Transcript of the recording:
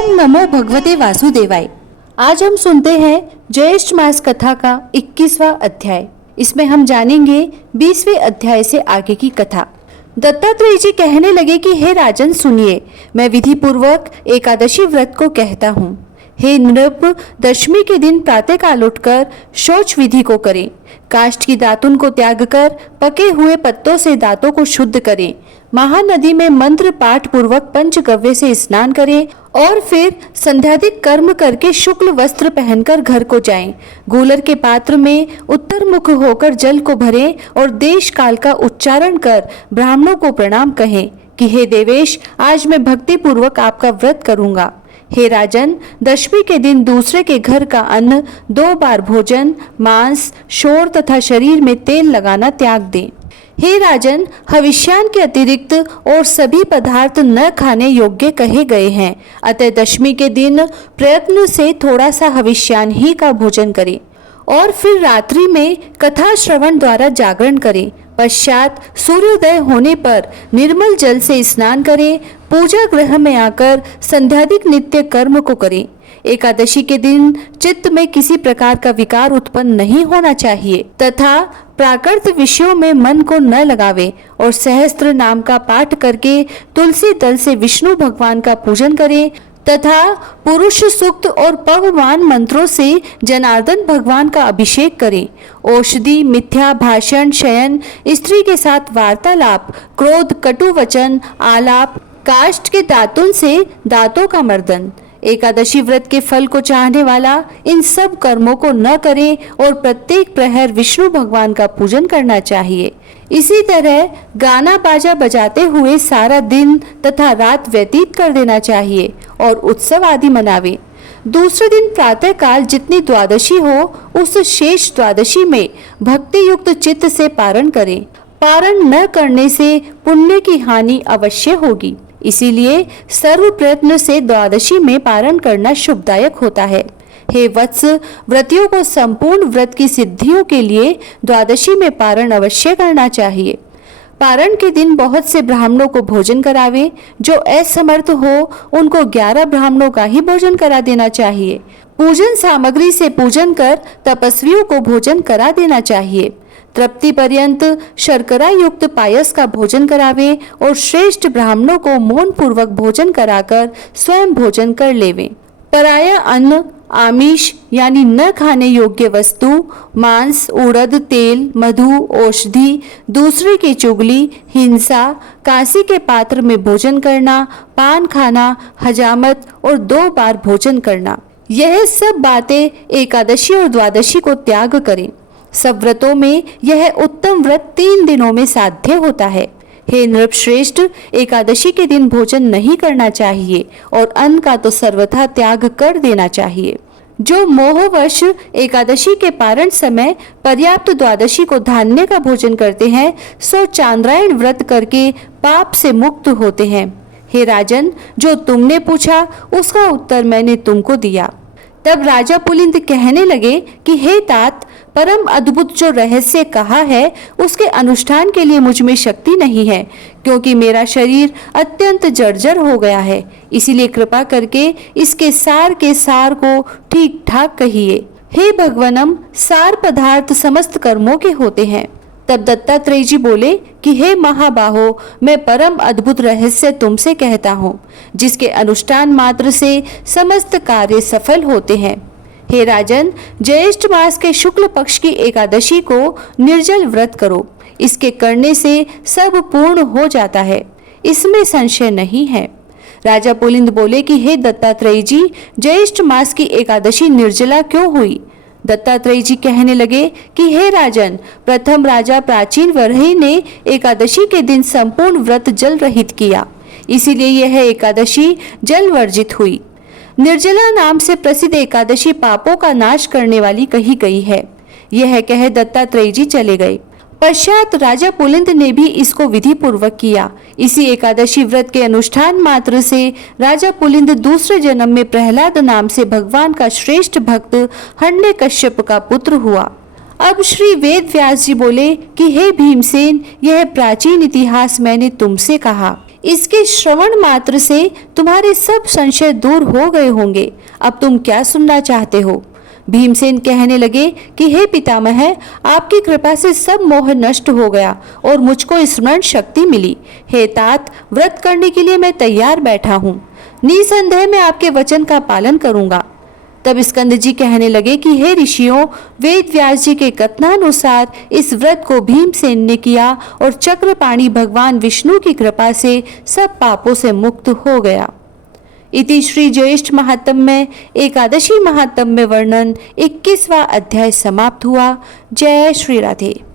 ओम नमो भगवते वासुदेवाय। आज हम सुनते हैं ज्येष्ठ मास कथा का 21वां अध्याय। इसमें हम जानेंगे 20वें अध्याय से आगे की कथा। दत्तात्रेय जी कहने लगे कि हे राजन सुनिए, मैं विधि पूर्वक एकादशी व्रत को कहता हूँ। हे नृप, दशमी के दिन प्रातःकाल उठकर शौच विधि को करें। काष्ठ की दातुन को त्याग कर पके हुए पत्तों से दांतों को शुद्ध करें। महानदी में मंत्र पाठ पूर्वक पंचगव्य से स्नान करें और फिर संध्यादिक कर्म करके शुक्ल वस्त्र पहनकर घर को जाएं। गूलर के पात्र में उत्तर मुख होकर जल को भरें और देश काल का उच्चारण कर ब्राह्मणों को प्रणाम कहें कि हे देवेश, आज मैं भक्ति पूर्वक आपका व्रत करूंगा। हे राजन, दशमी के दिन दूसरे के घर का अन्न, 2 बार भोजन, मांस, शोर तथा शरीर में तेल लगाना त्याग दें। हे राजन, हविष्यान के अतिरिक्त और सभी पदार्थ न खाने योग्य कहे गए हैं। अतः दशमी के दिन प्रयत्न से थोड़ा सा हविष्यान ही का भोजन करें और फिर रात्रि में कथा श्रवण द्वारा जागरण करें। पश्चात सूर्योदय होने पर निर्मल जल से स्नान करें। पूजा गृह में आकर संध्यादिक नित्य कर्म को करें। एकादशी के दिन चित्त में किसी प्रकार का विकार उत्पन्न नहीं होना चाहिए तथा प्राकृत विषयों में मन को न लगावे और सहस्त्र नाम का पाठ करके तुलसी दल से विष्णु भगवान का पूजन करें तथा पुरुष सूक्त और पवमान मंत्रों से जनार्दन भगवान का अभिषेक करें। औषधि, मिथ्या भाषण, शयन, स्त्री के साथ वार्तालाप, क्रोध, कटु वचन, आलाप, काष्ठ के दातुन से दांतों का मर्दन, एकादशी व्रत के फल को चाहने वाला इन सब कर्मों को न करे और प्रत्येक प्रहर विष्णु भगवान का पूजन करना चाहिए। इसी तरह गाना बाजा बजाते हुए सारा दिन तथा रात व्यतीत कर देना चाहिए और उत्सव आदि मनावे। दूसरे दिन प्रातः काल जितनी द्वादशी हो उस शेष द्वादशी में भक्ति युक्त चित्त से पारण करें। पारण न करने से पुण्य की हानि अवश्य होगी। इसीलिए सर्व प्रयत्न से द्वादशी में पारण करना शुभदायक होता है। हे वत्स, व्रतियों को संपूर्ण व्रत की सिद्धियों के लिए द्वादशी में पारण अवश्य करना चाहिए। पारण के दिन बहुत से ब्राह्मणों को भोजन करावे। जो असमर्थ हो उनको 11 ब्राह्मणों का ही भोजन करा देना चाहिए। पूजन सामग्री से पूजन कर तपस्वियों को भोजन करा देना चाहिए। तृप्ति पर्यंत शर्करा युक्त पायस का भोजन करावे और श्रेष्ठ ब्राह्मणों को मौन पूर्वक भोजन कराकर स्वयं भोजन कर लेवे। पराया अन्न, आमिष यानी न खाने योग्य वस्तु, मांस, उड़द, तेल, मधु, औषधि, दूसरे की चुगली, हिंसा, कांसी के पात्र में भोजन करना, पान खाना, हजामत और 2 बार भोजन करना, यह सब बातें एकादशी और द्वादशी को त्याग करें। सब व्रतों में यह उत्तम व्रत 3 दिनों में साध्य होता है। हे नृपश्रेष्ठ, एकादशी के दिन भोजन नहीं करना चाहिए और अन्न का तो सर्वथा त्याग कर देना चाहिए। जो मोहवश एकादशी के पारण समय पर्याप्त द्वादशी को धान्य का भोजन करते हैं, सो चांद्रायण व्रत करके पाप से मुक्त होते हैं। हे राजन, जो तुमने पूछा उसका उत्तर मैंने तुमको दिया। तब राजा पुलिंद कहने लगे कि हे तात, परम अद्भुत जो रहस्य कहा है उसके अनुष्ठान के लिए मुझ में शक्ति नहीं है, क्योंकि मेरा शरीर अत्यंत जर्जर हो गया है। इसीलिए कृपा करके इसके सार के सार को ठीक ठाक कहिए। हे भगवनम, सार पदार्थ समस्त कर्मों के होते हैं। तब दत्तात्रेय जी बोले कि हे महाबाहो, मैं परम अद्भुत रहस्य तुमसे कहता हूँ, जिसके अनुष्ठान मात्र से समस्त कार्य सफल होते हैं। हे राजन, ज्येष्ठ मास के शुक्ल पक्ष की एकादशी को निर्जल व्रत करो। इसके करने से सब पूर्ण हो जाता है, इसमें संशय नहीं है। राजा पुलिंद बोले कि हे दत्तात्रेय जी, ज्येष्ठ मास की एकादशी निर्जला क्यों हुई? दत्तात्रेय जी कहने लगे कि हे राजन, प्रथम राजा प्राचीन वरही ने एकादशी के दिन संपूर्ण व्रत जल रहित किया, इसीलिए यह एकादशी जल वर्जित हुई। निर्जला नाम से प्रसिद्ध एकादशी पापों का नाश करने वाली कही गई है। यह कह दत्तात्रेय जी चले गए। पश्चात राजा पुलिंद ने भी इसको विधि पूर्वक किया। इसी एकादशी व्रत के अनुष्ठान मात्र से राजा पुलिंद दूसरे जन्म में प्रहलाद नाम से भगवान का श्रेष्ठ भक्त हिरण्यकश्यप का पुत्र हुआ। अब श्री वेद व्यास जी बोले कि हे भीमसेन, यह प्राचीन इतिहास मैंने तुमसे कहा, इसके श्रवण मात्र से तुम्हारे सब संशय दूर हो गए होंगे। अब तुम क्या सुनना चाहते हो? भीमसेन कहने लगे कि हे पितामह, आपकी कृपा से सब मोह नष्ट हो गया और मुझको स्मरण शक्ति मिली। हे तात, व्रत करने के लिए मैं तैयार बैठा हूँ। निसंदेह मैं आपके वचन का पालन करूंगा। तब स्कंद जी कहने लगे कि हे ऋषियों, वेद व्यास जी के कथनानुसार इस व्रत को भीमसेन ने किया और चक्रपाणि भगवान विष्णु की कृपा से सब पापों से मुक्त हो गया। इति श्री ज्येष्ठ महात्म्य में एकादशी महात्म्य वर्णन 21वां अध्याय समाप्त हुआ। जय श्री राधे।